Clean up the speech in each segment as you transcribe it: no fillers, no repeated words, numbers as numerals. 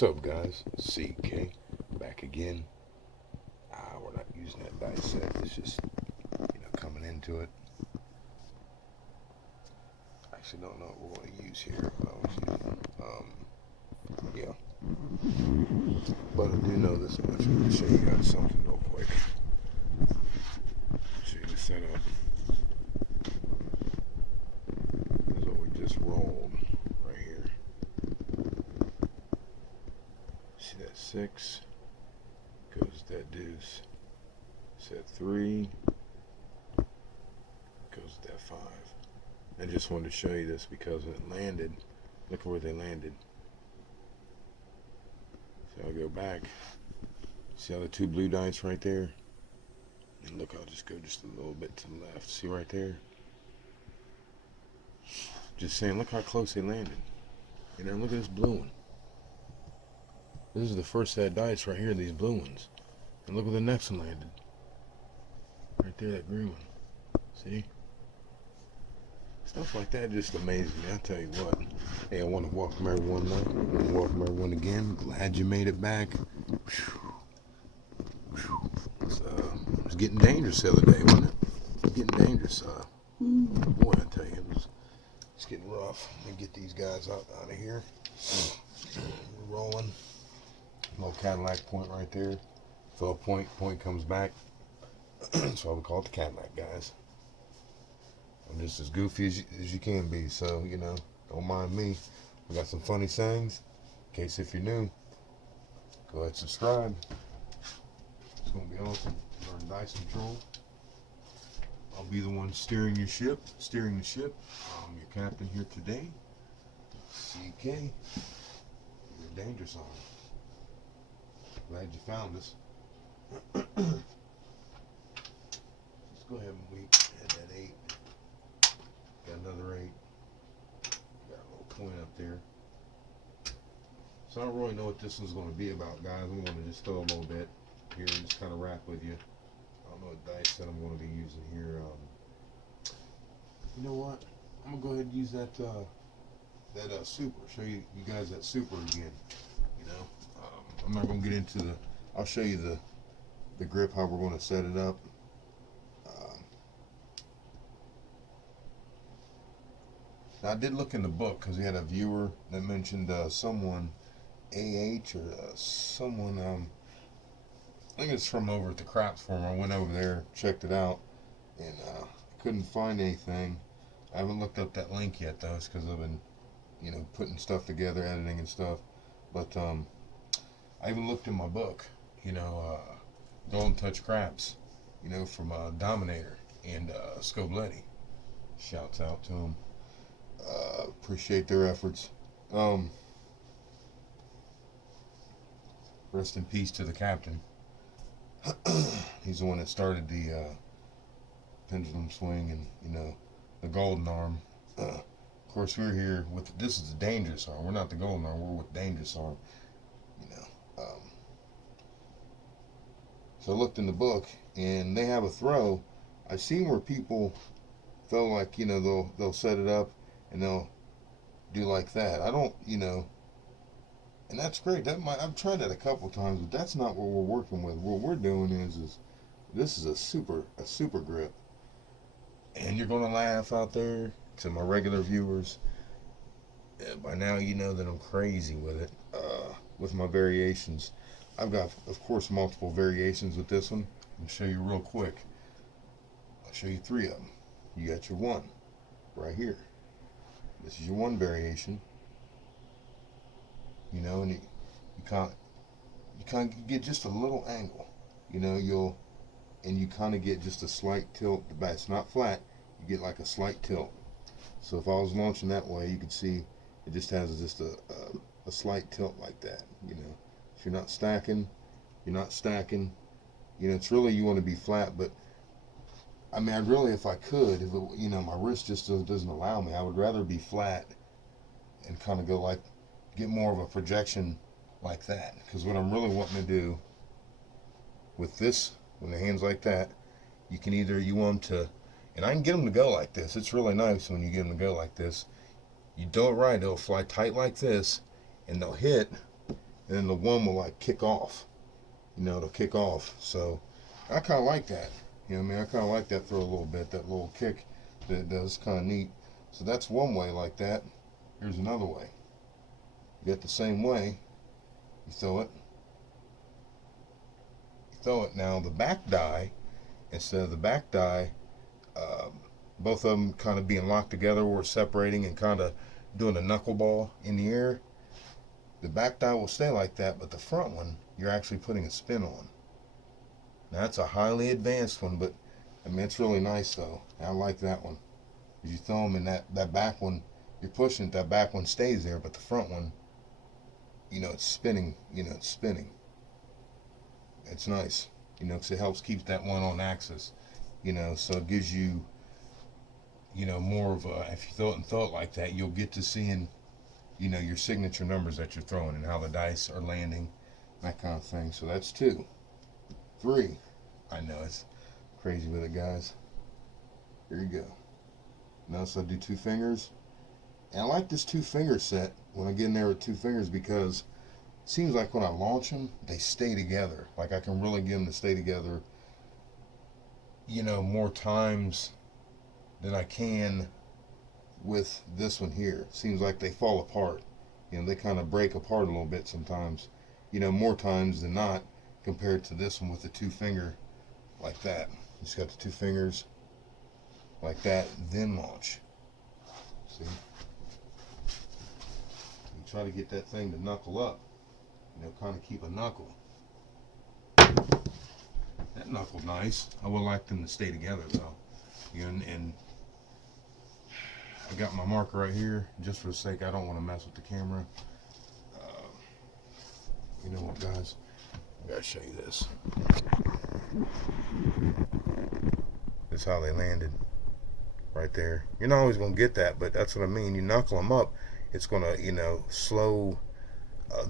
What's up, guys? CK back again. We're not using that dice set. It's just coming into it. I actually don't know what we're going to use here. But I was using, but I do know this much. I'm going to show you guys something real quick. Show you the setup. This is what we just rolled right here. See that 6? Goes that deuce. Set 3. Goes that 5. I just wanted to show you this because when it landed, look where they landed. So I'll go back. See how the two blue dice right there? And look, I'll just go just a little bit to the left. See right there? Just saying, look how close they landed. And then look at this blue one. This is the first set of dice right here, these blue ones. And look where the next one landed. Right there, that green one. See? Stuff like that just amazes me. I tell you what. Hey, I want to welcome everyone now. I want to welcome everyone again. Glad you made it back. It was getting dangerous the other day, wasn't it? It was getting dangerous. Boy, I tell you, it's getting rough. Let me get these guys out of here. We're rolling. Little Cadillac point right there. Fill a point comes back. That's why we call it the Cadillac, guys. I'm just as goofy as you can be, so, don't mind me. We got some funny sayings. In case if you're new, go ahead and subscribe. It's going to be awesome. Learn dice control. I'll be the one steering the ship. I'm your captain here today. CK. You're danger zone. Glad you found us. Let's go ahead and wait. Had that 8. Got another 8. Got a little point up there. So I don't really know what this one's going to be about, guys. I'm going to just throw a little bit here and just kind of rap with you. I don't know what dice set I'm going to be using here. You know what? I'm going to go ahead and use that super. Show you guys that super again. I'm not going to get into I'll show you the grip, how we're going to set it up. Now I did look in the book because we had a viewer that mentioned someone, AH or someone, I think it's from over at the Craps Farm. I went over there, checked it out, and couldn't find anything. I haven't looked up that link yet though, because I've been, putting stuff together, editing and stuff. But I even looked in my book, Golden Touch Craps, from Dominator and Scobletti. Shouts out to them. Appreciate their efforts. Rest in peace to the captain. He's the one that started the pendulum swing and the golden arm. Of course, we're here with this is the dangerous arm. We're not the golden arm. We're with dangerous arm. So I looked in the book and they have a throw. I've seen where people throw like they'll set it up and they'll do like that. I don't, and that's great. I've tried that a couple times, but that's not what we're working with. What we're doing is this is a super grip, and you're gonna laugh out there to my regular viewers. By now you know that I'm crazy with it, with my variations. I've got, of course, multiple variations with this one. I'll show you real quick. I'll show you 3 of them. You got your 1 right here. This is your 1 variation, and you kind of get just a little angle, you kind of get just a slight tilt. The back, it's not flat. You get like a slight tilt. So if I was launching that way, you could see it just has just a slight tilt like that. If you're not stacking, it's really, you want to be flat. But I mean, I'd really, if I could, if it, my wrist just doesn't allow me, I would rather be flat and kind of go like, get more of a projection like that. Because what I'm really wanting to do with this, when the hand's like that, you can either, you want them to, and I can get them to go like this. It's really nice when you get them to go like this. You do it right, it'll fly tight like this, and they'll hit, and then the one will like kick off. You know, it'll kick off. So I kind of like that. You know what I mean? I kind of like that throw a little bit, that little kick that it does, kind of neat. So that's one way like that. Here's another way. You get the same way. You throw it. You throw it. Now the back die, instead of the back die, both of them kind of being locked together or separating and kind of doing a knuckleball in the air. The back die will stay like that, but the front one, you're actually putting a spin on. Now that's a highly advanced one, but I mean, it's really nice though. I like that one. You throw them in that back one, you're pushing it, that back one stays there, but the front one, you know, it's spinning, it's spinning. It's nice, because it helps keep that one on axis, so it gives you, more of a, if you throw it like that, you'll get to seeing, your signature numbers that you're throwing and how the dice are landing, that kind of thing. So that's 2. 3. I know it's crazy with it, guys. Here you go. Notice I do 2 fingers. And I like this 2-finger set when I get in there with 2 fingers because it seems like when I launch them, they stay together. Like I can really get them to stay together, more times than I can with this one here. Seems like they fall apart. They kind of break apart a little bit sometimes. More times than not compared to this one with the 2-finger like that. Just got the 2 fingers like that, then launch. See? You try to get that thing to knuckle up. Kind of keep a knuckle. That knuckled nice. I would like them to stay together though. And I got my marker right here just for the sake. I don't want to mess with the camera. You know what, guys? I gotta show you this. This is how they landed. Right there. You're not always gonna get that, but that's what I mean. You knuckle them up, it's gonna, slow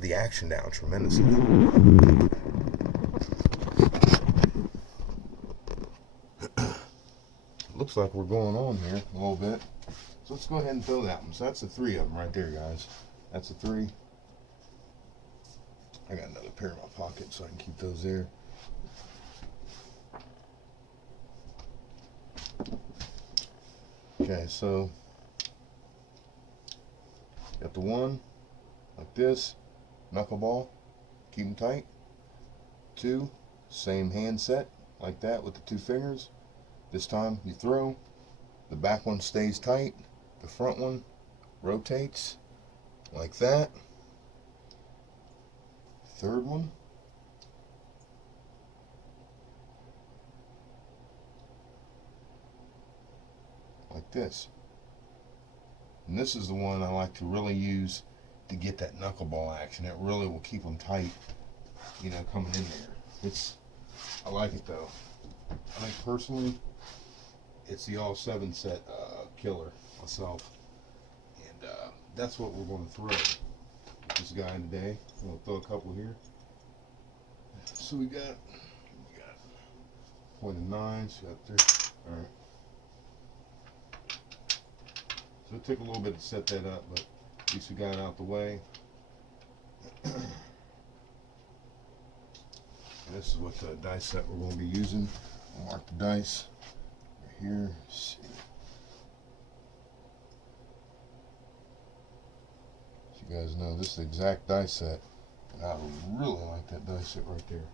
the action down tremendously. Looks like we're going on here a little bit. So let's go ahead and throw that one. So that's the 3 of them right there, guys. That's the 3. I got another pair in my pocket so I can keep those there. Okay, so got the 1 like this, knuckleball, keep them tight. 2, same hand set like that with the 2 fingers. This time you throw, the back one stays tight, the front one rotates like that. 3rd one. Like this. And this is the one I like to really use to get that knuckleball action. It really will keep them tight, coming in there. I like it though. I think personally, it's the all 7 set killer myself. And that's what we're going to throw with this guy today. I'm going to throw a couple here. So we got point of 9, so we got 3. Alright. So it took a little bit to set that up, but at least we got it out the way. And this is what the dice set we're going to be using. I'll mark the dice right here. Let's see. So you guys know this is the exact dice set. And I really like that dice set right there.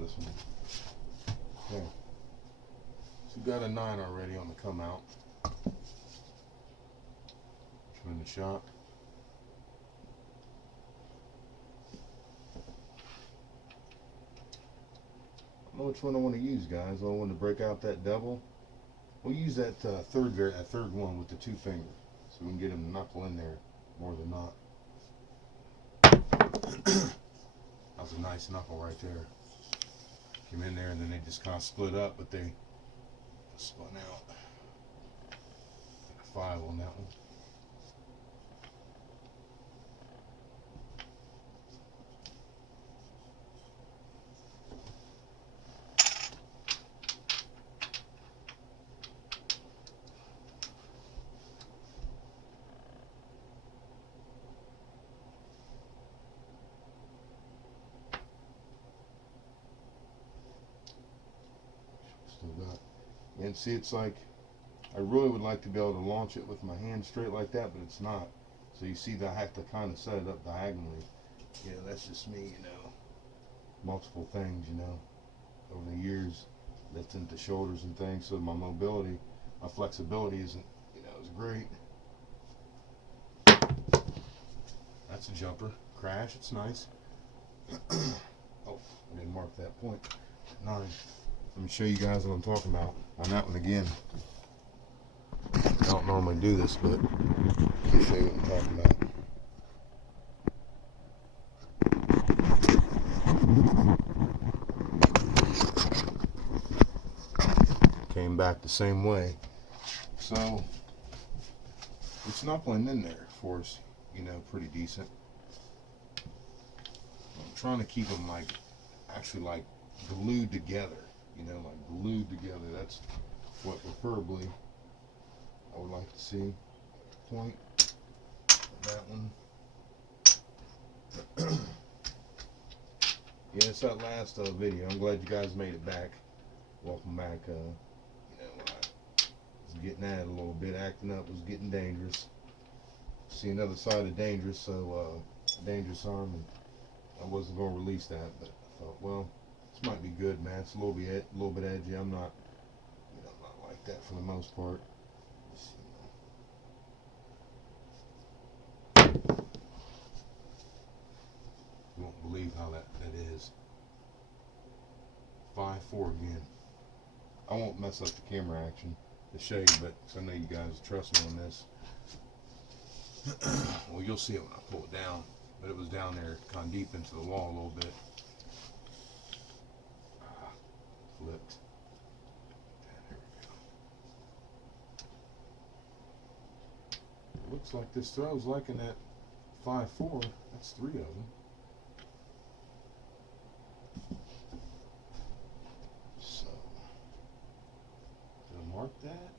This one. Okay. So we got a 9 already on the come out. In the shot. I don't know which one I want to use, guys. I want to break out that double. We'll use that third one with the 2 fingers, so we can get him to knuckle in there more than not. That's a nice knuckle right there. Came in there and then they just kind of split up, but they spun out. Got a 5 on that one. And see, it's like, I really would like to be able to launch it with my hand straight like that, but it's not. So you see that I have to kind of set it up diagonally. You know, that's just me, you know. Multiple things, you know, over the years, lifting the shoulders and things, so my mobility, my flexibility isn't, you know, as great. That's a jumper. Crash, it's nice. Oh, I didn't mark that point. 9. Let me show you guys what I'm talking about on that one again. I don't normally do this, but I'll show you what I'm talking about. Came back the same way. So it's knuckling in there for us, you know, pretty decent. I'm trying to keep them like, actually like glued together, you know, like glued together. That's what preferably I would like to see. Point on that one. Yeah, it's that last video. I'm glad you guys made it back. Welcome back. You know, I was getting at it a little bit. Acting up was getting dangerous. See another side of dangerous, so dangerous arm, and I wasn't going to release that, but I thought, well, this might be good, man. It's a little bit edgy. I'm not, you know, I'm not like that for the most part. You won't believe how that is. 5-4 again. I won't mess up the camera action to show you, but cause I know you guys trust me on this. Well, you'll see it when I pull it down, but it was down there kind of deep into the wall a little bit. Flipped. There we go. Looks like this throw's liking that 5-4. That's 3 of them. So, did I mark that?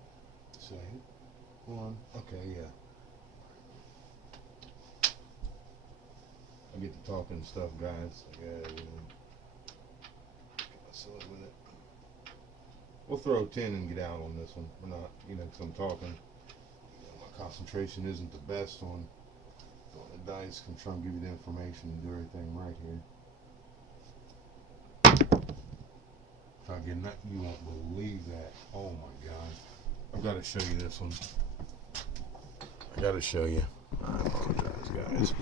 Save. 1. Okay, yeah. I get to talking and stuff, guys. I gotta, you know, get myself with it. We'll throw 10 and get out on this one. We're not, you know, because I'm talking. You know, my concentration isn't the best on the dice. I'm trying to give you the information and do everything right here. Try getting that, you won't believe that. Oh my God! I've got to show you this one. I got to show you. I apologize, guys.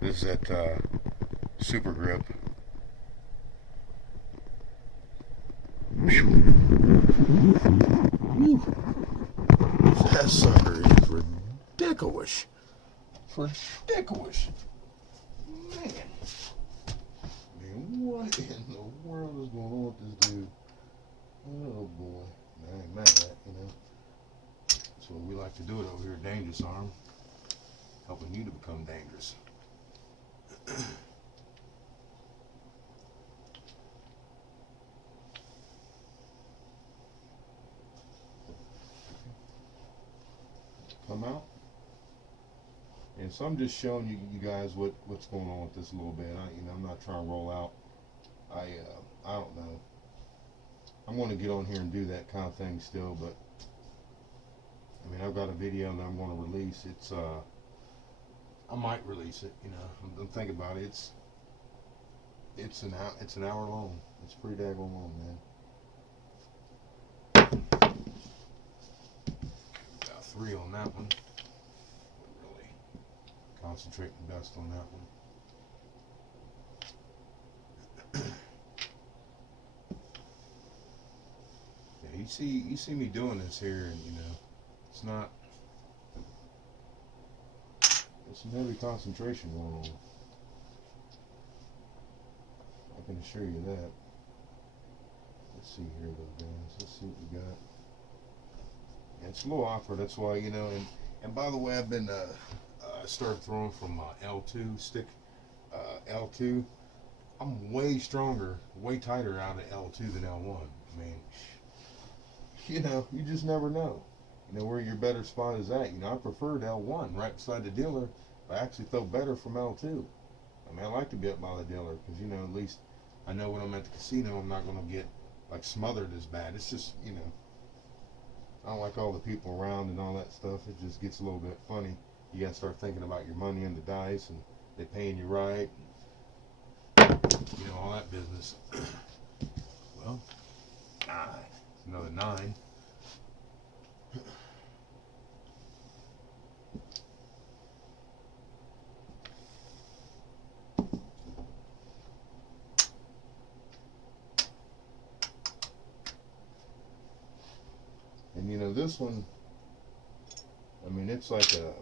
This is at SuperGrip. That sucker is ridiculous. Ridiculous. Man, what in the world is going on with this dude? Oh boy. I ain't mad at that, you know. That's what we like to do it over here at Dangerous Arm. Helping you to become dangerous. Come out. And so I'm just showing you guys what's going on with this a little bit. I'm not trying to roll out. I don't know. I'm going to get on here and do that kind of thing still, but I mean, I've got a video that I'm going to release. It's I might release it. You know, I'm thinking about it. It's an hour long. It's pretty daggone long, man. Got 3 on that one. Really concentrating best on that one. Yeah, you see me doing this here, and you know, it's not. There's some heavy concentration going on. I can assure you that. Let's see here though, guys. Let's see what we got. Yeah, it's a little awkward. That's why, you know. And by the way, I've been started throwing from L2 stick. L2. I'm way stronger, way tighter out of L2 than L1. I mean, you know, you just never know. You know where your better spot is at. You know, I preferred L1 right beside the dealer, but I actually felt better from L2. I mean, I like to be up by the dealer because, you know, at least I know when I'm at the casino, I'm not going to get, like smothered as bad. It's just, you know, I don't like all the people around and all that stuff. It just gets a little bit funny. You gotta start thinking about your money and the dice, and they paying you right, you know, all that business. Well, another 9. And you know, this one, I mean, it's like a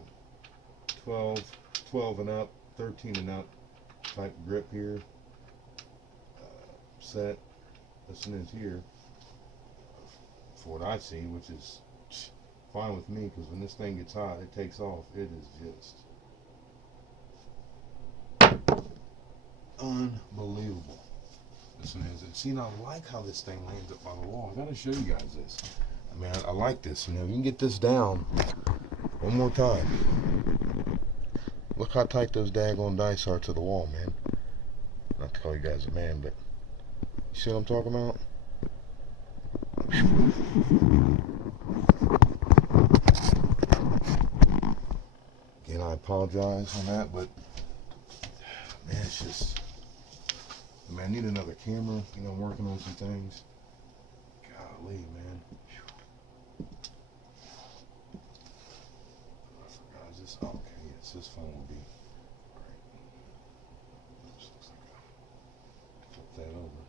12 and up, 13 and up type grip here, set. This one is here, for what I see, which is fine with me, because when this thing gets hot, it takes off. It is just unbelievable. This one is. And see, now I like how this thing lands up by the wall. I gotta show you guys this. I mean, I like this. You know, you can get this down one more time. Look how tight those daggone dice are to the wall, man. Not to call you guys a man, but you see what I'm talking about? Again, I apologize on that, but man, it's just, I mean, I need another camera. You know, I'm working on some things. Golly, man. Okay, yes, this phone will be right. Just looks like I flip that over.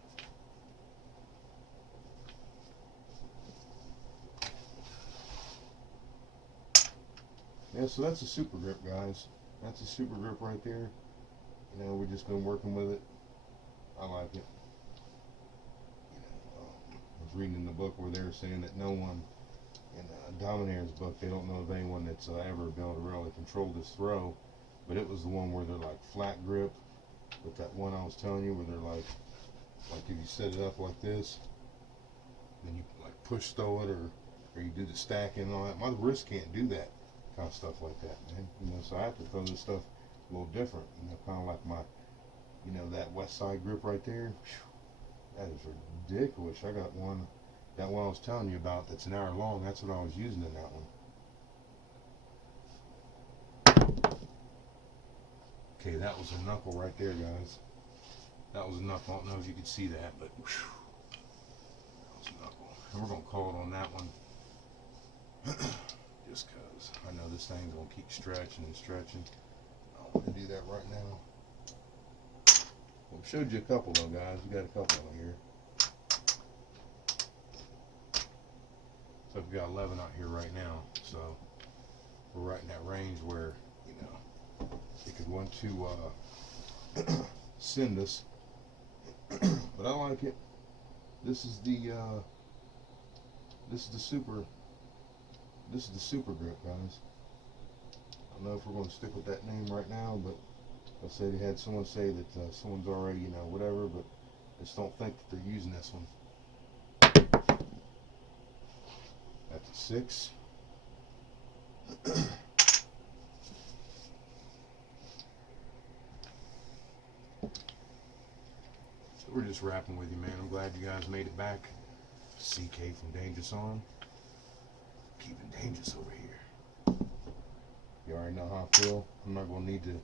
Yeah, so that's a SuperGrip, guys. That's a SuperGrip right there. You know, we've just been working with it. I like it. You know, I was reading in the book where they were saying that no one in Dominator's book, they don't know of anyone that's ever been able to really control this throw, but it was the one where they're like flat grip, with that one I was telling you, where they're like if you set it up like this, then you like push throw it, or you do the stacking and all that. My wrist can't do that kind of stuff like that, man. You know, so I have to throw this stuff a little different. You know, kind of like my, you know, that west side grip right there. Whew, that is ridiculous. I got one. That one I was telling you about that's an hour long, that's what I was using in that one. Okay, that was a knuckle right there, guys. That was a knuckle. I don't know if you could see that, but whew, that was a knuckle. And we're going to call it on that one. Just because I know this thing's going to keep stretching and stretching. I don't want to do that right now. Well, I showed you a couple though, guys. We got a couple on here. So we've got 11 out here right now, so we're right in that range where, you know, it could want to send us. But I like it. This is the SuperGrip, guys. I don't know if we're going to stick with that name right now, but I said they had someone say that someone's already, you know, whatever, but just don't think that they're using this one. That's a 6. So we're just rapping with you, man. I'm glad you guys made it back. CK from Dangerous on. Keeping dangerous over here. You already know how I feel. I'm not going to need to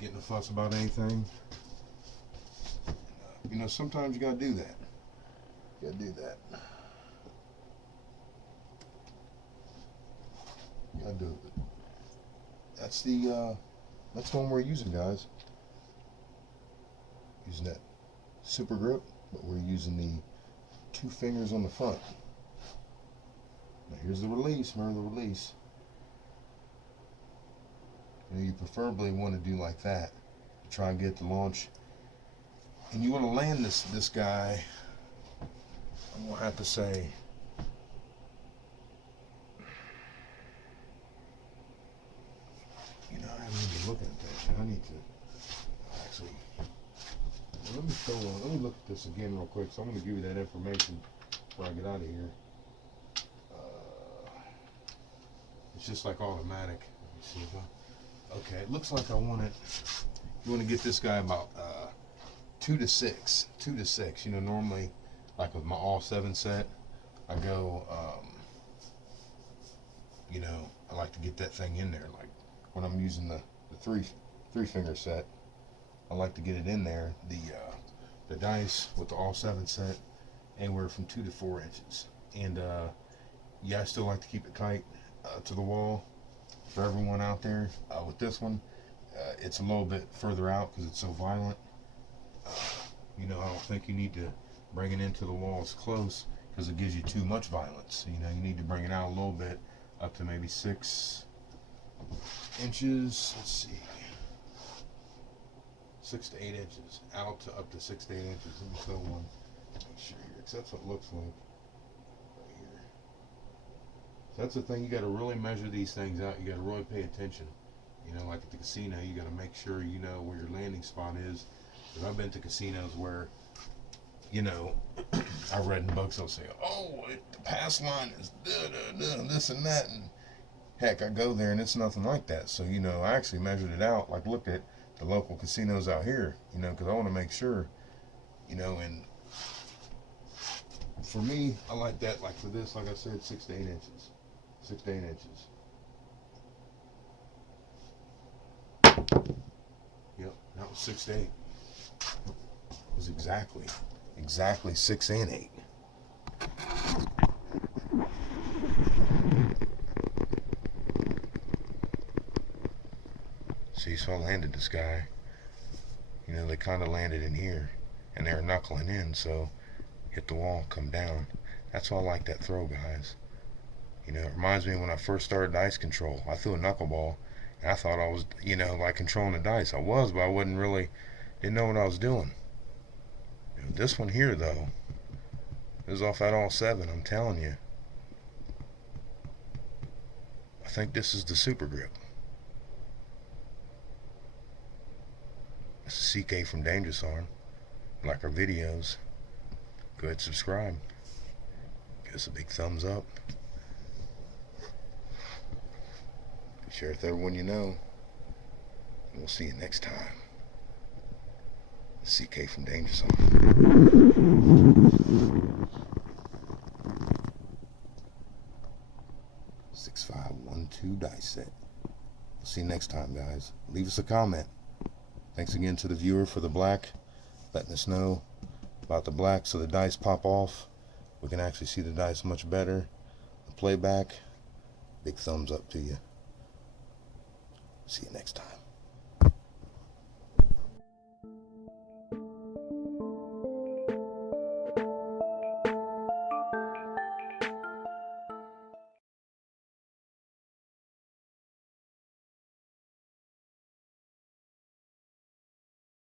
get in a fuss about anything. You know, sometimes you got to do that. You got to do that. I do it. That's the that's one we're using, guys. Using that SuperGrip, but we're using the 2 fingers on the front. Now here's the release. Remember the release. You preferably want to do like that to try and get the launch. And you want to land this guy. I'm gonna have to say. You know, I haven't even been looking at that. I need to actually. Well, let me look at this again real quick. So I'm going to give you that information before I get out of here. It's just like automatic. Let me see if I. Okay, it looks like I want it. You want to get this guy about 2 to 6. 2 to 6. You know, normally like with my all 7 set, I go, you know, I like to get that thing in there. Like when I'm using the three finger set, I like to get it in there. The dice with the all 7 set, anywhere from 2 to 4 inches. And yeah, I still like to keep it tight to the wall. For everyone out there, with this one, it's a little bit further out because it's so violent. You know, I don't think you need to bring it into the walls close because it gives you too much violence. You know, you need to bring it out a little bit, up to maybe 6 inches. Let's see, 6 to 8 inches out to up to 6 to 8 inches. Let me show one. Make sure here, because that's what it looks like right here. So that's the thing. You got to really measure these things out. You got to really pay attention. You know, like at the casino, you got to make sure you know where your landing spot is. Because I've been to casinos where, you know, I read in books they'll say, oh, the pass line is this and that, and heck, I go there and it's nothing like that. So, you know, I actually measured it out, like looked at the local casinos out here, you know, because I want to make sure, you know, and for me, I like that, like for this, like I said, 6 to 8 inches. 6 to 8 inches. Yep, that was 6 to 8. It was exactly 6 and 8. See, so I landed this guy. You know, they kind of landed in here, and they were knuckling in, so hit the wall, come down. That's why I like that throw, guys. You know, it reminds me of when I first started dice control. I threw a knuckleball, and I thought I was, you know, like controlling the dice. I was, but I wasn't really, didn't know what I was doing. You know, this one here, though, is off that all 7, I'm telling you. I think this is the SuperGrip. This is CK from Dangerous Arm. Like our videos, go ahead and subscribe. Give us a big thumbs up. Share it with everyone you know. And we'll see you next time. CK from Dangerous Arm. 6512 dice set. We'll see you next time, guys. Leave us a comment. Thanks again to the viewer for the black, letting us know about the black so the dice pop off. We can actually see the dice much better. The playback, big thumbs up to you. See you next time.